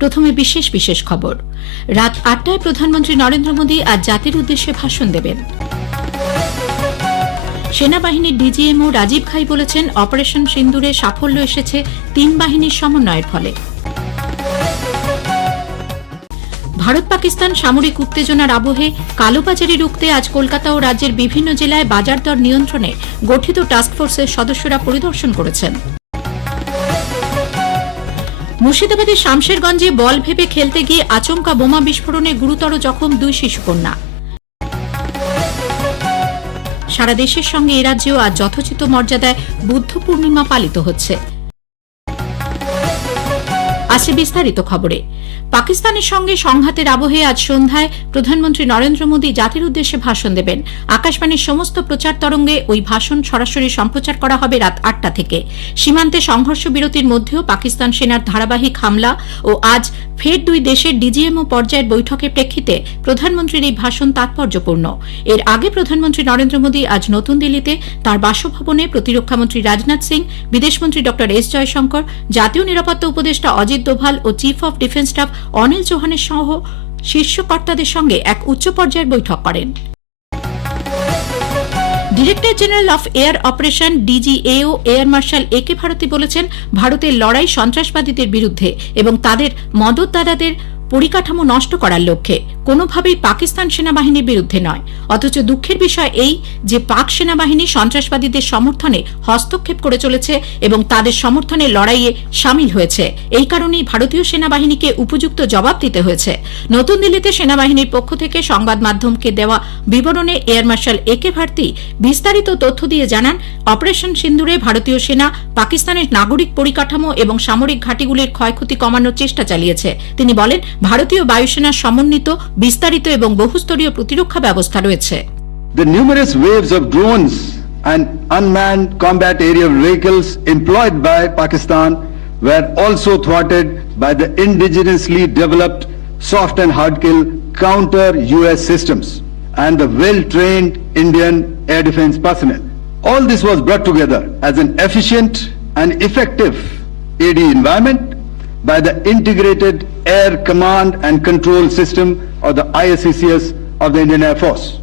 প্রথমে বিশেষ বিশেষ খবর। রাত আটটায় প্রধানমন্ত্রী নরেন্দ্র মোদী আজ জাতির উদ্দেশ্যে ভাষণ দেবেন। সেনাবাহিনীর ডিজিএমও রাজীব খাই বলেছেন, অপারেশন সিন্দুরে সাফল্য এসেছে তিন বাহিনীর সমন্বয়ের ফলে। ভারত পাকিস্তান সামরিক উত্তেজনার আবহে কালোবাজারি রুখতে আজ কলকাতা ও রাজ্যের বিভিন্ন জেলায় বাজার দর নিয়ন্ত্রণে গঠিত টাস্কফোর্সের সদস্যরা পরিদর্শন করেছেন। মুর্শিদাবাদের শামশেরগঞ্জে বল ভেবে খেলতে গিয়ে আচমকা বোমা বিস্ফোরণে গুরুতর জখম দুই শিশুকন্যা। সারা দেশের সঙ্গে এ রাজ্যেও আজ যথোচিত মর্যাদায় বুদ্ধ পূর্ণিমা পালিত হচ্ছে। আছে বিস্তারিত খবরে। পাকিস্তানের সঙ্গে সংঘাতের আবহে আজ সন্ধ্যায় প্রধানমন্ত্রী নরেন্দ্র মোদী জাতির উদ্দেশ্যে ভাষণ দেবেন। আকাশবাণীর সমস্ত প্রচার তরঙ্গে ওই ভাষণ সরাসরি সম্প্রচার করা হবে রাত আটটা থেকে। সীমান্তে সংঘর্ষ বিরতির মধ্যেও পাকিস্তান সেনার ধারাবাহিক হামলা ও আজ ফের দুই দেশের ডিজিএমও পর্যায়ের বৈঠকের প্রেক্ষিতে প্রধানমন্ত্রীর এই ভাষণ তাৎপর্যপূর্ণ। এর আগে প্রধানমন্ত্রী নরেন্দ্র মোদী আজ নতুন দিল্লিতে তার বাসভবনে প্রতিরক্ষামন্ত্রী রাজনাথ সিং, বিদেশমন্ত্রী ড এস জয়শঙ্কর, জাতীয় নিরাপত্তা উপদেষ্টা অজিত দোভাল ও chief of defence staff Anil চৌহানের সহ শীর্ষ কর্তাদের সঙ্গে এক উচ্চ পর্যায়ের বৈঠক করেন। Director general of air operation DGAO air marshal A K Bharti বলেছেন, ভারতের লড়াই সন্ত্রাসবাদীদের বিরুদ্ধে এবং তাদের মদতদাতাদের পরিকাঠামো নষ্ট করার লক্ষ্যে। কোনোভাবেই পাকিস্তান সেনাবাহিনীর বিরুদ্ধে নয়। অথচ দুঃখের বিষয় এই যে পাক সেনাবাহিনী সন্ত্রাসবাদীদের সমর্থনে হস্তক্ষেপ করে চলেছে এবং তাদের সমর্থনে লড়াইয়ে সামিল হয়েছে। এই কারণেই ভারতীয় সেনাবাহিনীকে উপযুক্ত জবাব দিতে হয়েছে। নতুন দিল্লিতে সেনাবাহিনীর পক্ষ থেকে সংবাদ মাধ্যমকে দেওয়া বিবরণে air marshal A K Bharti বিস্তারিত তথ্য দিয়ে জানান, অপারেশন সিন্দুরে ভারতীয় সেনা পাকিস্তানের নাগরিক পরিকাঠামো এবং সামরিক ঘাঁটিগুলির ক্ষয়ক্ষতি কমানোর চেষ্টা চালিয়েছে। তিনি বলেন ভারতীয় বায়ুসেনার সমন্বিত বিস্তারিত এবং বহুস্তরীয় প্রতিরক্ষা ব্যবস্থা রয়েছে The numerous waves of drones and unmanned combat aerial vehicles employed by Pakistan were also thwarted by the indigenously developed soft and hard kill counter US systems and the well-trained Indian air defense personnel. All this was brought together as an efficient and effective AD environment by the Integrated Air Command and Control System or the ISCCS of the Indian Air Force.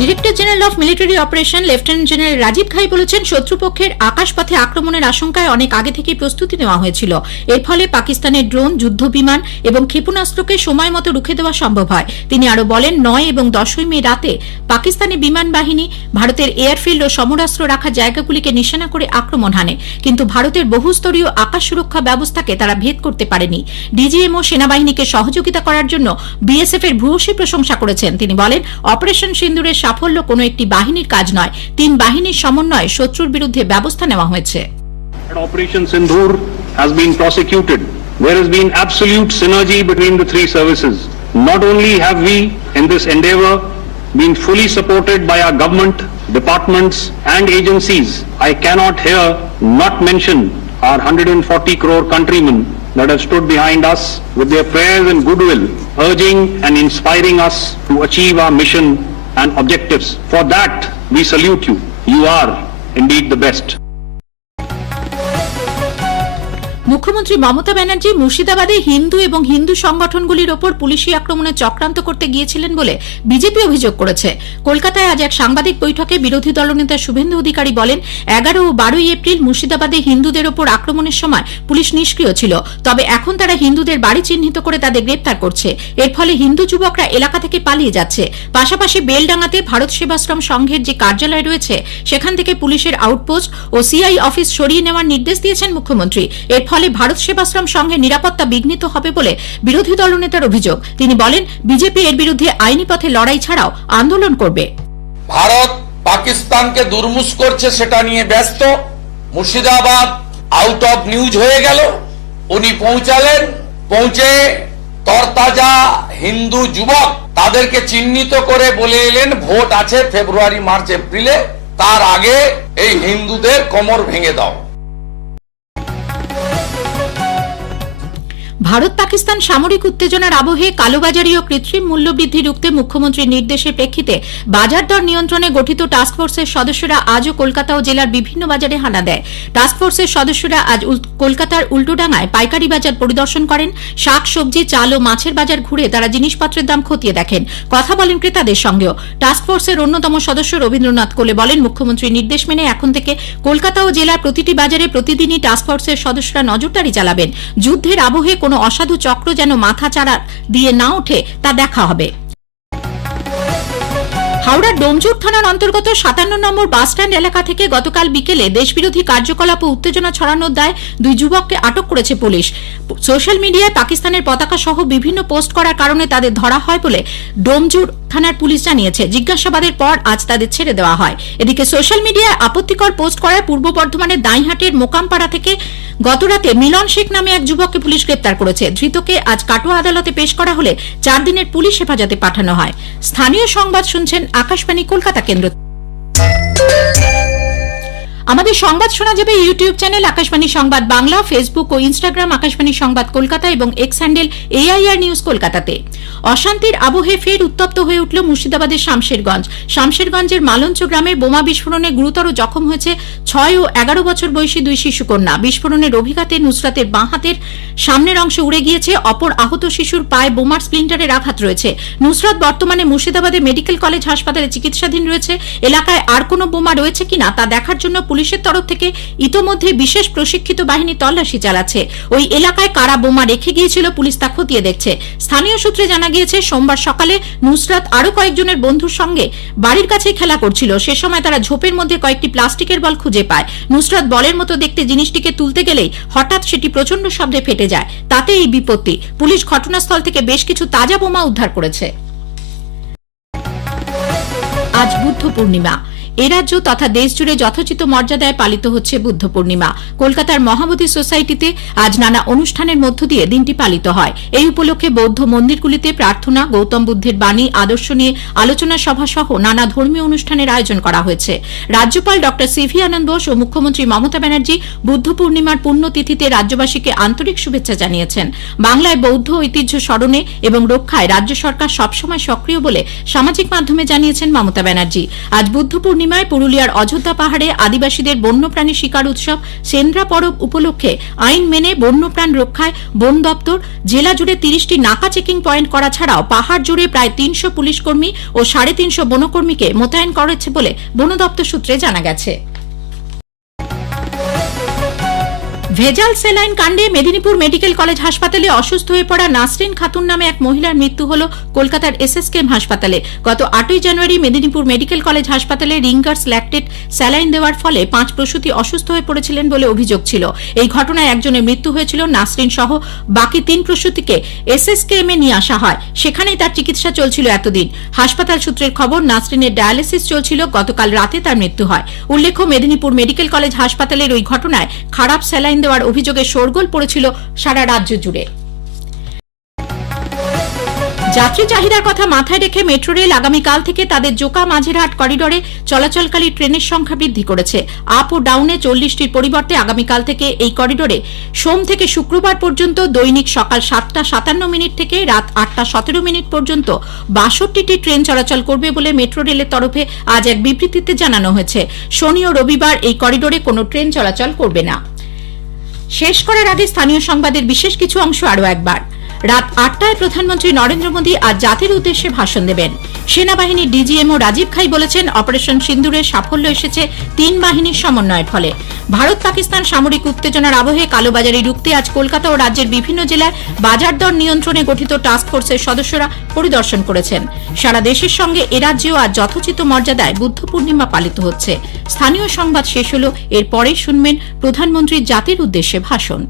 Director general of military operation lieutenant general Rajiv Ghai বলেছেন, শত্রুপক্ষের আকাশপথে আক্রমণের আশঙ্কায় অনেক আগে থেকেই প্রস্তুতি নেওয়া হয়েছিল। এর ফলে পাকিস্তানের ড্রোন যুদ্ধ বিমান এবং ক্ষেপণাস্ত্রকে সময় মতো রুখে দেওয়া সম্ভব হয়। তিনি আরও বলেন, নয় এবং দশই মে রাতে পাকিস্তানি বিমান বাহিনী ভারতের এয়ারফিল্ড ও সমরাস্ত্র রাখা জায়গাগুলিকে নিশানা করে আক্রমণ হানে। কিন্তু ভারতের বহুস্তরীয় আকাশ সুরক্ষা ব্যবস্থাকে তারা ভেদ করতে পারেনি। ডিজিএমও সেনাবাহিনীকে সহযোগিতা করার জন্য বিএসএফ এর ভূয়সী প্রশংসা করেছেন। তিনি বলেন, অপারেশন সিন্দুরের সাফল্য কোনো একটি বাহিনীর কাজ নয় তিন বাহিনীর সমন্বয়ে শত্রুর বিরুদ্ধে ব্যবস্থা নেওয়া হয়েছে Operation Sindhur has been prosecuted. There has been absolute synergy between the three services. Not only have we, in this endeavor, been fully supported by our government, departments and agencies, I cannot here not mention our 140 crore countrymen that have stood behind us with their prayers and goodwill, urging and inspiring us to achieve our mission and objectives. For that, we salute you. You are indeed the best. মুখ্যমন্ত্রী মমতা ব্যানার্জি মুর্শিদাবাদে হিন্দু এবং হিন্দু সংগঠনগুলির ওপর পুলিশি আক্রমণে চক্রান্ত করতে গিয়েছিলেন বলে বিজেপি অভিযোগ করেছে। কলকাতায় আজ এক সাংবাদিক বৈঠকে বিরোধী দলনেতা শুভেন্দু অধিকারী বলেন, এগারো ও বারোই এপ্রিল মুর্শিদাবাদে হিন্দুদের ওপর আক্রমণের সময় পুলিশ নিষ্ক্রিয় ছিল, তবে এখন তারা হিন্দুদের বাড়ি চিহ্নিত করে তাদের গ্রেপ্তার করছে। এর ফলে হিন্দু যুবকরা এলাকা থেকে পালিয়ে যাচ্ছে। পাশাপাশি বেলডাঙ্গাতে ভারত সেবাশ্রম সংঘের যে কার্যালয় রয়েছে, সেখান থেকে পুলিশের আউটপোস্ট ও সিআই অফিস সরিয়ে নেওয়ার নির্দেশ দিয়েছেন মুখ্যমন্ত্রী। এর ফলে ভারত সেবাশ্রম সংঘের নিরাপত্তা বিঘ্নিত হবে বলে বিরোধী দলনেতার অভিযোগ। তিনি বলেন, বিজেপি এর বিরুদ্ধে আইনি পথে লড়াই ছাড়াও আন্দোলন করবে। ভারত পাকিস্তানকে দুর্মুষ করছে সেটা নিয়ে ব্যস্ত। মুর্শিদাবাদ আউট অফ নিউজ হয়ে গেল। উনি পৌঁছালেন। পৌঁছে তরতাজা হিন্দু যুবক তাদেরকে চিহ্নিত করে বলে এলেন, ভোট আছে ফেব্রুয়ারি, মার্চ, এপ্রিলে। তার আগে এই হিন্দুদের কোমর ভেঙে দাও। ভারত পাকিস্তান সামরিক উত্তেজনার আবহে কালোবাজারি ও কৃত্রিম মূল্যবৃদ্ধি রুখতে মুখ্যমন্ত্রীর নির্দেশের প্রেক্ষিতে বাজার দর নিয়ন্ত্রণে গঠিত টাস্কফোর্সের সদস্যরা আজও কলকাতা ও জেলার বিভিন্ন বাজারে হানা দেয়। টাস্কফোর্সের সদস্যরা আজ কলকাতার উল্টোডাঙ্গায় পাইকারি বাজার পরিদর্শন করেন। শাক, সবজি, চাল ও মাছের বাজার ঘুরে তারা জিনিসপত্রের দাম খতিয়ে দেখেন। কথা বলেন ক্রেতাদের সঙ্গেও। টাস্কফোর্সের অন্যতম সদস্য রবীন্দ্রনাথ কোলে বলেন, মুখ্যমন্ত্রীর নির্দেশ মেনে এখন থেকে কলকাতা ও জেলার প্রতিটি বাজারে প্রতিদিনই টাস্কফোর্সের সদস্যরা নজরদারি চালাবেন। যুদ্ধের আবহে কোনো অসাধু চক্র যেন মাথা চাড়া দিয়ে না ওঠে, তা দেখা হবে। হাওড়ার ডোমজুর থানার অন্তর্গত সাতান্ন নম্বর বাসস্ট্যান্ড এলাকা থেকে গতকাল বিকেলে দেশবিরোধী কার্যকলাপ ও উত্তেজনা ছড়ানোর দায় দুই যুবককে আটক করেছে পুলিশ। সোশ্যাল মিডিয়ায় পাকিস্তানের পতাকা সহ বিভিন্ন পোস্ট করার কারণে তাদের ধরা হয় বলে ডোমজুর থানার পুলিশ জানিয়েছে, জিজ্ঞাসাবাদের পর আজ তাদের ছেড়ে দেওয়া হয়। এদিকে সোশ্যাল মিডিয়ায় আপত্তিকর পোস্ট করায় পূর্ব বর্ধমানের দাইহাটের মোকামপাড়া থেকে গতরাতে মিলন শেখ নামে এক যুবককে পুলিশ গ্রেপ্তার করেছে। ধৃতকে আজ কাটোয়া আদালতে পেশ করা হলে চার দিনের পুলিশ হেফাজতে পাঠানো হয়। স্থানীয় সংবাদ শুনছেন আকাশবাণী কলকাতা কেন্দ্র। আমাদের সংবাদ শোনা যাবে YouTube channel Akashvani Sangbad Bangla, Facebook ও ইনস্টাগ্রাম, আকাশবাণী সংবাদ কলকাতা এবং এক্স হ্যান্ডেল এআইআর নিউজ কলকাতাতে। অশান্তির আবহে ফের উত্তপ্ত হয়ে উঠল মুর্শিদাবাদের শামশেরগঞ্জ। শামশেরগঞ্জের মালঞ্চ গ্রামে বোমা বিস্ফোরণে গুরুতর জখম হয়েছে ছয় ও এগারো বছর বয়সী দুই শিশুকন্যা। বিস্ফোরণের অভিঘাতে নুসরাতের বাঁ হাতের সামনের অংশ উড়ে গিয়েছে, অপর আহত শিশুর পায়ে বোমার স্প্লিন্টারের আঘাত রয়েছে। নুসরাত বর্তমানে মুর্শিদাবাদে মেডিকেল কলেজ হাসপাতালে চিকিৎসাধীন রয়েছে। এলাকায় আর কোনো বোমা রয়েছে কিনা তা দেখার জন্য পুলিশের তরফ থেকে ইতোমধ্যে বিশেষ প্রশিক্ষিত বাহিনী তল্লাশি চালাচ্ছে। ওই এলাকায় কারা বোমা রেখে গিয়েছিল পুলিশ তা খতিয়ে দেখছে। স্থানীয় সূত্রে জানা গিয়েছে, সোমবার সকালে নুসরাত আরও কয়েকজনের বন্ধুর সঙ্গে বাড়ির কাছে খেলা করছিল। সে সময় তারা ঝোপের মধ্যে কয়েকটি প্লাস্টিকের বল খুঁজে পায়। নুসরাত বলের মতো দেখতে জিনিসটিকে তুলতে গেলেই হঠাৎ সেটি প্রচণ্ড শব্দে ফেটে যায়। তাতে এই বিপত্তি। পুলিশ ঘটনাস্থল থেকে বেশ কিছু তাজা বোমা উদ্ধার করেছে। আজ বুদ্ধ পূর্ণিমা এ রাজ্য তথা দেশ জুড়ে যথোচিত মর্যাদায় পালিত হচ্ছে বুদ্ধ পূর্ণিমা। কলকাতার মহাবোধি সোসাইটিতে আজ নানা অনুষ্ঠানের মধ্য দিয়ে দিনটি পালিত হয়। এই উপলক্ষে বৌদ্ধ মন্দিরগুলিতে প্রার্থনা, গৌতম বুদ্ধের বাণী, আদর্শ নিয়ে আলোচনা সভা সহ নানা ধর্মীয় অনুষ্ঠানের আয়োজন করা হয়েছে। রাজ্যপাল ড. সিভি আনন্দ বোস ও মুখ্যমন্ত্রী মমতা ব্যানার্জি বুদ্ধ পূর্ণিমার পুণ্যতিথিতে রাজ্যবাসীকে আন্তরিক শুভেচ্ছা জানিয়েছেন। বাংলায় বৌদ্ধ ঐতিহ্য স্মরণে এবং রক্ষায় রাজ্য সরকার সবসময় সক্রিয় বলে সামাজিক মাধ্যমে জানিয়েছেন মমতা ব্যানার্জি। আজ বুদ্ধ পূর্ণিমায় পুরুলিয়ার অযোধ্যা পাহাড়ে আদিবাসীদের বন্যপ্রাণী শিকার উৎসব সেন্দ্রা পরব উপলক্ষে আইন মেনে বন্যপ্রাণ রক্ষায় বন দপ্তর, জেলা জুড়ে তিরিশটি নাকা চেকিং পয়েন্ট করা ছাড়াও পাহাড় জুড়ে প্রায় তিনশো পুলিশ কর্মী ও সাড়ে তিনশো বনকর্মীকে মোতায়েন করেছে বলে বন দপ্তর সূত্রে জানা গেছে। ভেজাল সেলাইন কাণ্ডে মেদিনীপুর মেডিকেল কলেজ হাসপাতালে অসুস্থ হয়ে পড়া নাসরিন খাতুন নামে এক মহিলার মৃত্যু হল কলকাতার এসএসকেএম হাসপাতালে। গত আটই জানুয়ারি মেদিনীপুর মেডিকেল কলেজ হাসপাতালে রিঙ্গার্স ল্যাকটেট স্যালাইন দেওয়ার ফলে পাঁচ প্রসূতি অসুস্থ হয়ে পড়েছিলেন বলে অভিযোগ ছিল। এই ঘটনায় একজনের মৃত্যু হয়েছিল নাসরিন সহ বাকি তিন প্রসূতিকে এসএসকেএম এ নিয়ে আসা হয়। সেখানেই তার চিকিৎসা চলছিল এতদিন। হাসপাতাল সূত্রের খবর, নাসরিনের ডায়ালিসিস চলছিল, গতকাল রাতে তার মৃত্যু হয়। উল্লেখ্য, মেদিনীপুর মেডিকেল কলেজ হাসপাতালের ওই ঘটনায় খারাপ স্যালাইন দেওয়ার অভিযোগে শোরগোল পড়েছিল সারা রাজ্য জুড়ে। যাত্রী চাহিদার কথা মাথায় রেখে মেট্রো রেল আগামীকাল থেকে তাদের জোকা মাঝেরহাট করিডোরে চলাচলকারী ট্রেনের সংখ্যা বৃদ্ধি করেছে। আপ ও ডাউনে চল্লিশটির পরিবর্তে আগামীকাল থেকে এই করিডোরে সোম থেকে শুক্রবার পর্যন্ত দৈনিক সকাল সাতটা সাতান্ন মিনিট থেকে রাত আটটা সতেরো মিনিট পর্যন্ত বাষট্টিটি ট্রেন চলাচল করবে বলে মেট্রো রেলের তরফে আজ এক বিবৃতিতে জানানো হয়েছে। শনি ও রবিবার এই করিডোরে কোনো ট্রেন চলাচল করবে না। শেষ করার আগে স্থানীয় সংবাদের বিশেষ কিছু অংশ আরও একবার। রাত আটটায় প্রধানমন্ত্রী নরেন্দ্র মোদী আজ জাতির উদ্দেশ্যে ভাষণ দেবেন। সেনাবাহিনীর ডিজিএমও রাজীব খাই বলেছেন, অপারেশন সিন্দুরের সাফল্য এসেছে তিন বাহিনীর সমন্বয়ের ফলে। ভারত পাকিস্তান সামরিক উত্তেজনার আবহে কালোবাজারি রুখতে আজ কলকাতা ও রাজ্যের বিভিন্ন জেলায় বাজার দর নিয়ন্ত্রণে গঠিত টাস্ক ফোর্সের সদস্যরা পরিদর্শন করেছেন। সারা দেশের সঙ্গে এ রাজ্যেও আজ যথোচিত মর্যাদায় বুদ্ধ পূর্ণিমা পালিত হচ্ছে। স্থানীয় সংবাদ শেষ হল এরপরে শুনবেন প্রধানমন্ত্রীর জাতির উদ্দেশ্যে ভাষণ।